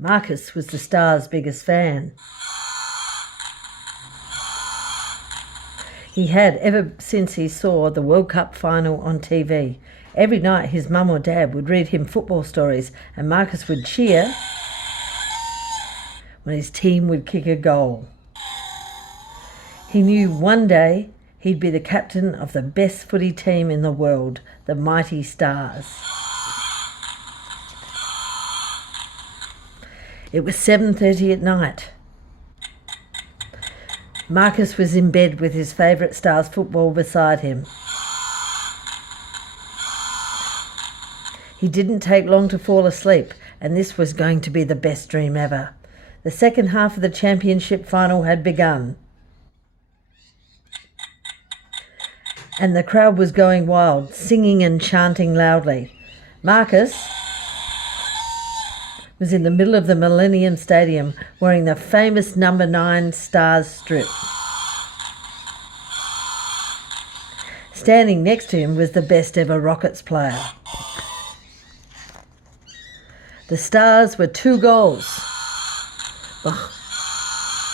Marcus was the Stars' biggest fan. He had ever since he saw the World Cup final on TV. Every night his mum or dad would read him football stories and Marcus would cheer when his team would kick a goal. He knew one day he'd be the captain of the best footy team in the world, the mighty Stars. It was 7:30 at night. Marcus was in bed with his favourite Stars football beside him. He didn't take long to fall asleep, and this was going to be the best dream ever. The second half of the championship final had begun, and the crowd was going wild, singing and chanting loudly. Marcus was in the middle of the Millennium Stadium wearing the famous number 9 Stars strip. Standing next to him was the best ever Rockets player. The Stars were 2 goals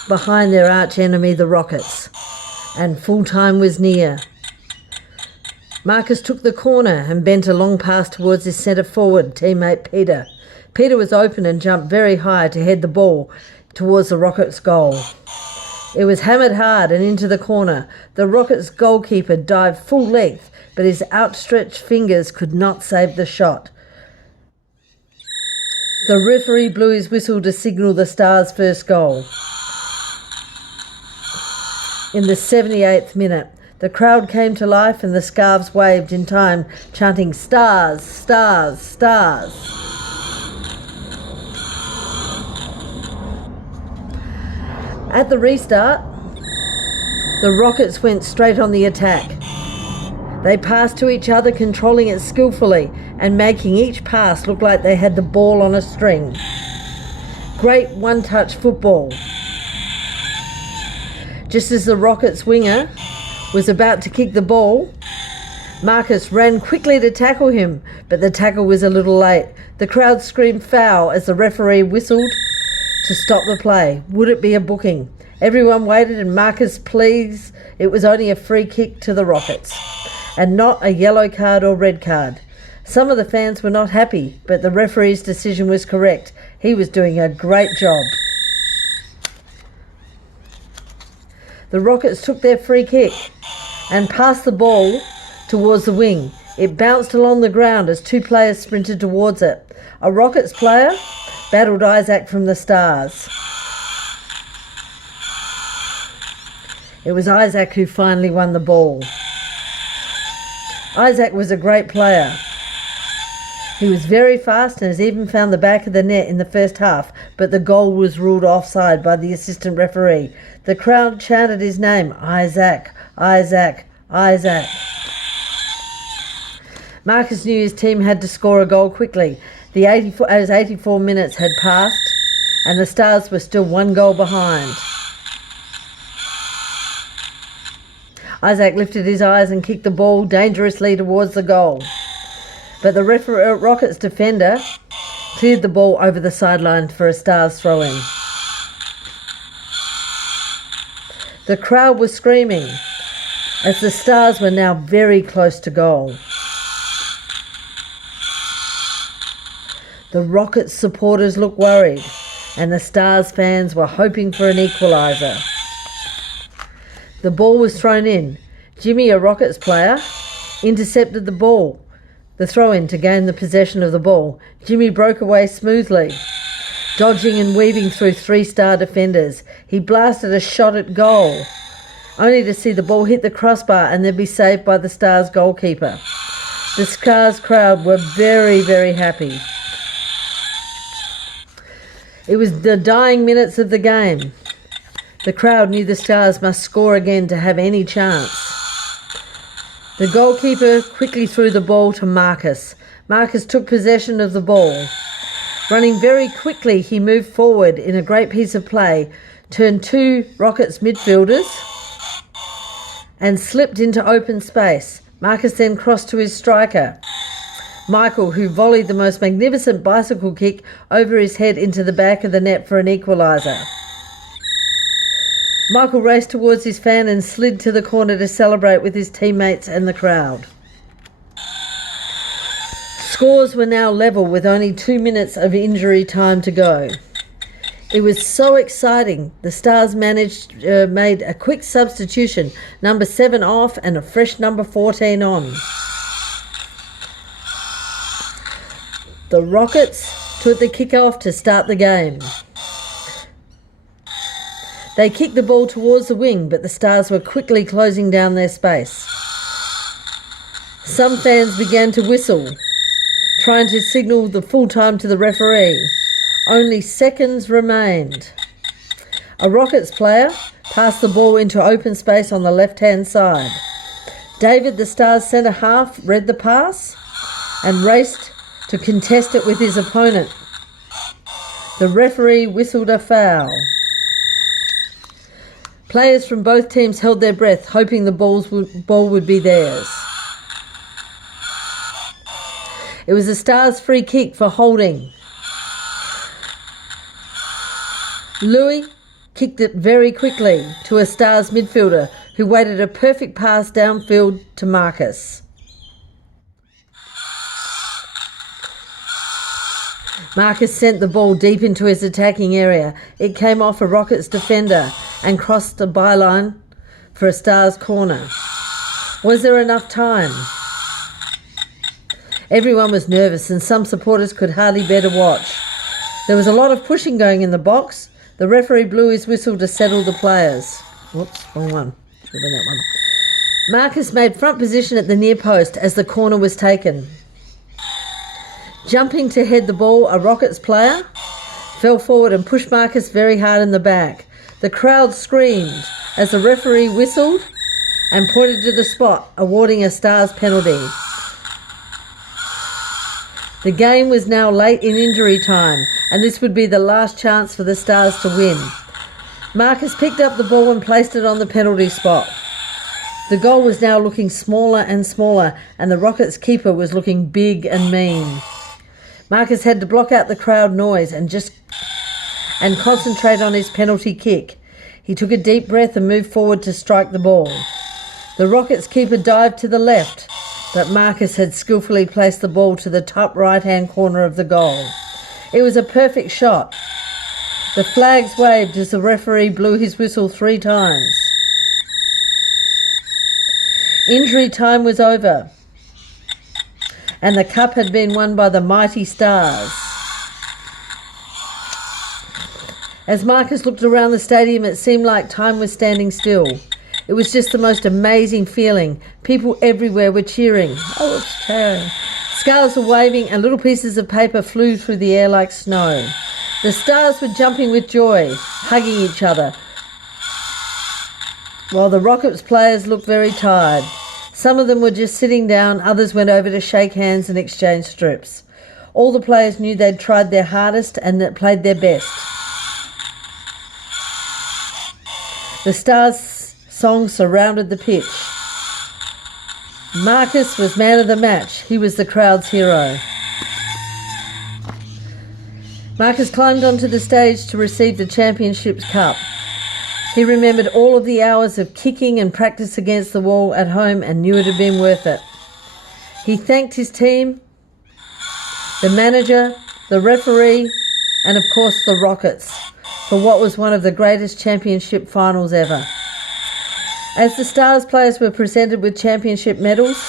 behind their arch enemy, the Rockets, and full time was near. Marcus took the corner and bent a long pass towards his centre forward teammate Peter. Peter was open and jumped very high to head the ball towards the Rockets' goal. It was hammered hard and into the corner. The Rockets' goalkeeper dived full length, but his outstretched fingers could not save the shot. The referee blew his whistle to signal the Stars' first goal. In the 78th minute, the crowd came to life and the scarves waved in time, chanting, "Stars, Stars, Stars." At the restart, the Rockets went straight on the attack. They passed to each other, controlling it skillfully and making each pass look like they had the ball on a string. Great one-touch football. Just as the Rockets winger was about to kick the ball, Marcus ran quickly to tackle him, but the tackle was a little late. The crowd screamed foul as the referee whistled to stop the play. Would it be a booking? Everyone waited and Marcus pleased it was only a free kick to the Rockets and not a yellow card or red card. Some of the fans were not happy, but the referee's decision was correct. He was doing a great job. The Rockets took their free kick and passed the ball towards the wing. It bounced along the ground as 2 players sprinted towards it. A Rockets player battled Isaac from the Stars. It was Isaac who finally won the ball. Isaac was a great player. He was very fast and has even found the back of the net in the first half, but the goal was ruled offside by the assistant referee. The crowd chanted his name, "Isaac, Isaac, Isaac." Marcus knew his team had to score a goal quickly. As 84 minutes had passed and the Stars were still 1 goal behind. Isaac lifted his eyes and kicked the ball dangerously towards the goal. But the Rockets defender cleared the ball over the sideline for a Stars throw-in. The crowd was screaming as the Stars were now very close to goal. The Rockets supporters looked worried and the Stars fans were hoping for an equaliser. The ball was thrown in. Jimmy, a Rockets player, intercepted the ball, the throw-in, to gain the possession of the ball. Jimmy broke away smoothly, dodging and weaving through 3 Star defenders. He blasted a shot at goal, only to see the ball hit the crossbar and then be saved by the Stars goalkeeper. The Stars crowd were very, very happy. It was the dying minutes of the game. The crowd knew the Stars must score again to have any chance. The goalkeeper quickly threw the ball to Marcus. Marcus took possession of the ball. Running very quickly, he moved forward in a great piece of play, turned 2 Rockets midfielders and slipped into open space. Marcus then crossed to his striker. Michael, who volleyed the most magnificent bicycle kick over his head into the back of the net for an equaliser. Michael raced towards his fan and slid to the corner to celebrate with his teammates and the crowd. Scores were now level with only 2 minutes of injury time to go. It was so exciting. The Stars made a quick substitution, number 7 off and a fresh number 14 on. The Rockets took the kick-off to start the game. They kicked the ball towards the wing, but the Stars were quickly closing down their space. Some fans began to whistle, trying to signal the full time to the referee. Only seconds remained. A Rockets player passed the ball into open space on the left-hand side. David, the Stars centre half, read the pass and raced to contest it with his opponent. The referee whistled a foul. Players from both teams held their breath, hoping the ball would be theirs. It was a Stars free kick for holding. Louis kicked it very quickly to a Stars midfielder who waited a perfect pass downfield to Marcus. Marcus sent the ball deep into his attacking area. It came off a Rockets defender and crossed the byline for a Stars corner. Was there enough time? Everyone was nervous and some supporters could hardly bear to watch. There was a lot of pushing going in the box. The referee blew his whistle to settle the players. Whoops, wrong one. Should have been that one. Marcus made front position at the near post as the corner was taken. Jumping to head the ball, a Rockets player fell forward and pushed Marcus very hard in the back. The crowd screamed as the referee whistled and pointed to the spot, awarding a Stars penalty. The game was now late in injury time, and this would be the last chance for the Stars to win. Marcus picked up the ball and placed it on the penalty spot. The goal was now looking smaller and smaller, and the Rockets keeper was looking big and mean. Marcus had to block out the crowd noise and concentrate on his penalty kick. He took a deep breath and moved forward to strike the ball. The Rockets keeper dived to the left, but Marcus had skillfully placed the ball to the top right-hand corner of the goal. It was a perfect shot. The flags waved as the referee blew his whistle 3 times. Injury time was over, and the cup had been won by the mighty Stars. As Marcus looked around the stadium, it seemed like time was standing still. It was just the most amazing feeling. People everywhere were cheering. Oh, it's Terry. Scarves were waving and little pieces of paper flew through the air like snow. The Stars were jumping with joy, hugging each other, while the Rockets players looked very tired. Some of them were just sitting down, others went over to shake hands and exchange strips. All the players knew they'd tried their hardest and that played their best. The Stars' song surrounded the pitch. Marcus was man of the match. He was the crowd's hero. Marcus climbed onto the stage to receive the Championship's Cup. He remembered all of the hours of kicking and practice against the wall at home and knew it had been worth it. He thanked his team, the manager, the referee, and of course the Rockets for what was one of the greatest championship finals ever. As the Stars players were presented with championship medals,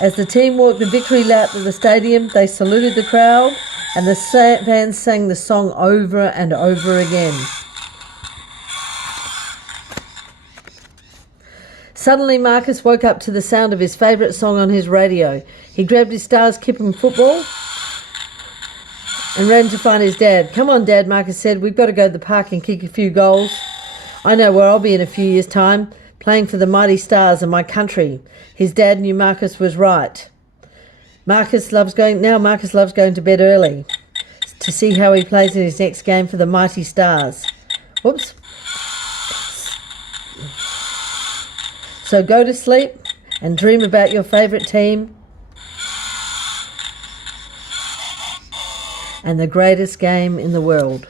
as the team walked the victory lap to the stadium, they saluted the crowd and the fans sang the song over and over again. Suddenly Marcus woke up to the sound of his favourite song on his radio. He grabbed his Stars kip and football and ran to find his dad. "Come on, Dad," Marcus said. "We've got to go to the park and kick a few goals. I know where I'll be in a few years' time, playing for the mighty Stars and my country." His dad knew Marcus was right. Marcus loves going to bed early to see how he plays in his next game for the mighty Stars. Whoops. So go to sleep and dream about your favourite team and the greatest game in the world.